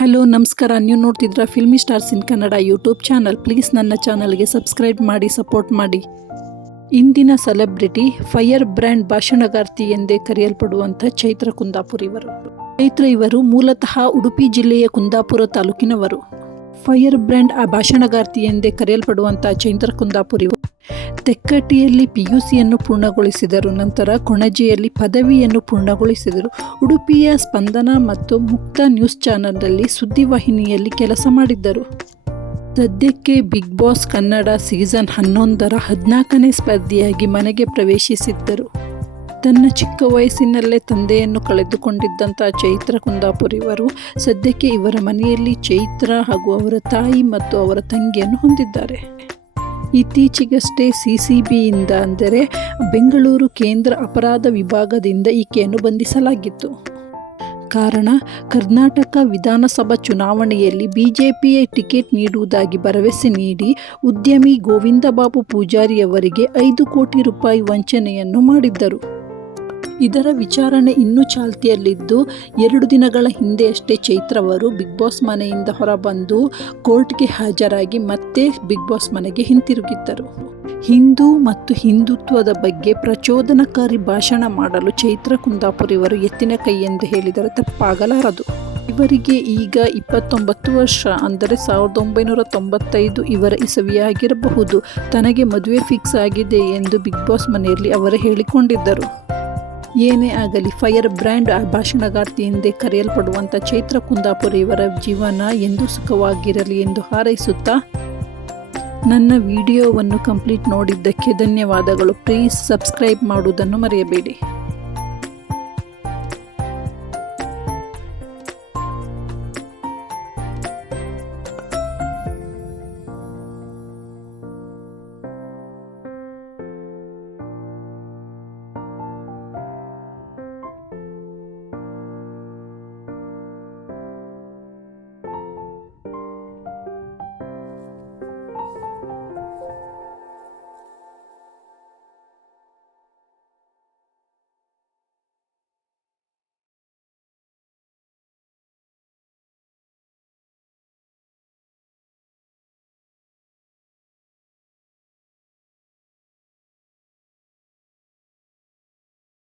Hello ನಮಸ್ಕಾರ, ನೀವು ನೋಡ್ತಿದ್ರ filmy stars in Kannada YouTube channel. Please ನನ್ನ ಚಾನಲ್ಗೆ ಸಬ್ಸ್ಕ್ರೈಬ್ ಮಾಡಿ, ಸಪೋರ್ಟ್ ಮಾಡಿ. ಇಂದಿನ ಸೆಲೆಬ್ರಿಟಿ ಫೈರ್ ಬ್ರ್ಯಾಂಡ್ ಭಾಷಣಗಾರ್ತಿ ಎಂದೇ ಕರೆಯಲ್ಪಡುವಂಥ ಚೈತ್ರ ಕುಂದಾಪುರ್ ಇವರು ಮೂಲತಃ ಉಡುಪಿ ಜಿಲ್ಲೆಯ ಕುಂದಾಪುರ ತಾಲೂಕಿನವರು. ಫೈರ್ ಬ್ರ್ಯಾಂಡ್ ಭಾಷಣಗಾರ್ತಿ ಎಂದೇ ಕರೆಯಲ್ಪಡುವಂಥ ಚೈತ್ರ ಕುಂದಾಪುರ್ ತೆಕ್ಕಟ್ಟಿಯಲ್ಲಿ PUCಯನ್ನು ಪೂರ್ಣಗೊಳಿಸಿದರು. ನಂತರ ಕೊಣಜಿಯಲ್ಲಿ ಪದವಿಯನ್ನು ಪೂರ್ಣಗೊಳಿಸಿದರು. ಉಡುಪಿಯ ಸ್ಪಂದನ ಮತ್ತು ಮುಕ್ತ ನ್ಯೂಸ್ ಚಾನೆಲ್ನಲ್ಲಿ ಸುದ್ದಿವಾಹಿನಿಯಲ್ಲಿ ಕೆಲಸ ಮಾಡಿದ್ದರು. ಸದ್ಯಕ್ಕೆ ಬಿಗ್ ಬಾಸ್ ಕನ್ನಡ ಸೀಸನ್ 11ರ 14ನೇ ಸ್ಪರ್ಧಿಯಾಗಿ ಮನೆಗೆ ಪ್ರವೇಶಿಸಿದ್ದರು. ತನ್ನ ಚಿಕ್ಕ ವಯಸ್ಸಿನಲ್ಲೇ ತಂದೆಯನ್ನು ಕಳೆದುಕೊಂಡಿದ್ದಂಥ ಚೈತ್ರ ಕುಂದಾಪುರ್ ಸದ್ಯಕ್ಕೆ ಇವರ ಮನೆಯಲ್ಲಿ ಚೈತ್ರ ಹಾಗೂ ಅವರ ತಾಯಿ ಮತ್ತು ಅವರ ತಂಗಿಯನ್ನು ಹೊಂದಿದ್ದಾರೆ. ಇತ್ತೀಚೆಗಷ್ಟೇ CCBಯಿಂದ ಅಂದರೆ ಬೆಂಗಳೂರು ಕೇಂದ್ರ ಅಪರಾಧ ವಿಭಾಗದಿಂದ ಈಕೆಯನ್ನು ಬಂಧಿಸಲಾಗಿತ್ತು. ಕಾರಣ, ಕರ್ನಾಟಕ ವಿಧಾನಸಭಾ ಚುನಾವಣೆಯಲ್ಲಿ BJPಯ ಟಿಕೆಟ್ ನೀಡುವುದಾಗಿ ಭರವಸೆ ನೀಡಿ ಉದ್ಯಮಿ ಗೋವಿಂದಬಾಬು ಪೂಜಾರಿ ಅವರಿಗೆ 5 ಕೋಟಿ ರೂಪಾಯಿ ವಂಚನೆಯನ್ನು ಮಾಡಿದ್ದರು. ಇದರ ವಿಚಾರಣೆ ಇನ್ನೂ ಚಾಲ್ತಿಯಲ್ಲಿದ್ದು, 2 ದಿನಗಳ ಹಿಂದೆಯಷ್ಟೇ ಚೈತ್ರ ಅವರು ಬಿಗ್ ಬಾಸ್ ಮನೆಯಿಂದ ಹೊರಬಂದು ಕೋರ್ಟ್ಗೆ ಹಾಜರಾಗಿ ಮತ್ತೆ ಬಿಗ್ ಬಾಸ್ ಮನೆಗೆ ಹಿಂತಿರುಗಿದ್ದರು. ಹಿಂದೂ ಮತ್ತು ಹಿಂದುತ್ವದ ಬಗ್ಗೆ ಪ್ರಚೋದನಕಾರಿ ಭಾಷಣ ಮಾಡಲು ಚೈತ್ರ ಕುಂದಾಪುರ್ ಎತ್ತಿನ ಕೈ ಎಂದು ಹೇಳಿದರೆ ತಪ್ಪಾಗಲಾರದು. ಇವರಿಗೆ ಈಗ 29 ವರ್ಷ, ಅಂದರೆ 1995 ಇವರ ಇಸವಿಯಾಗಿರಬಹುದು. ತನಗೆ ಮದುವೆ ಫಿಕ್ಸ್ ಆಗಿದೆ ಎಂದು ಬಿಗ್ ಬಾಸ್ ಮನೆಯಲ್ಲಿ ಅವರೇ ಹೇಳಿಕೊಂಡಿದ್ದರು. ಏನೇ ಆಗಲಿ, ಫೈರ್ ಬ್ರ್ಯಾಂಡ್ ಭಾಷಣಗಾರ್ತಿ ಎಂದೇ ಕರೆಯಲ್ಪಡುವಂಥ ಚೈತ್ರ ಕುಂದಾಪುರ್ ಇವರ ಜೀವನ ಎಂದೂ ಸುಖವಾಗಿರಲಿ ಎಂದು ಹಾರೈಸುತ್ತಾ, ನನ್ನ ವಿಡಿಯೋವನ್ನು ಕಂಪ್ಲೀಟ್ ನೋಡಿದ್ದಕ್ಕೆ ಧನ್ಯವಾದಗಳು. ಪ್ಲೀಸ್ ಸಬ್ಸ್ಕ್ರೈಬ್ ಮಾಡುವುದನ್ನು ಮರೆಯಬೇಡಿ.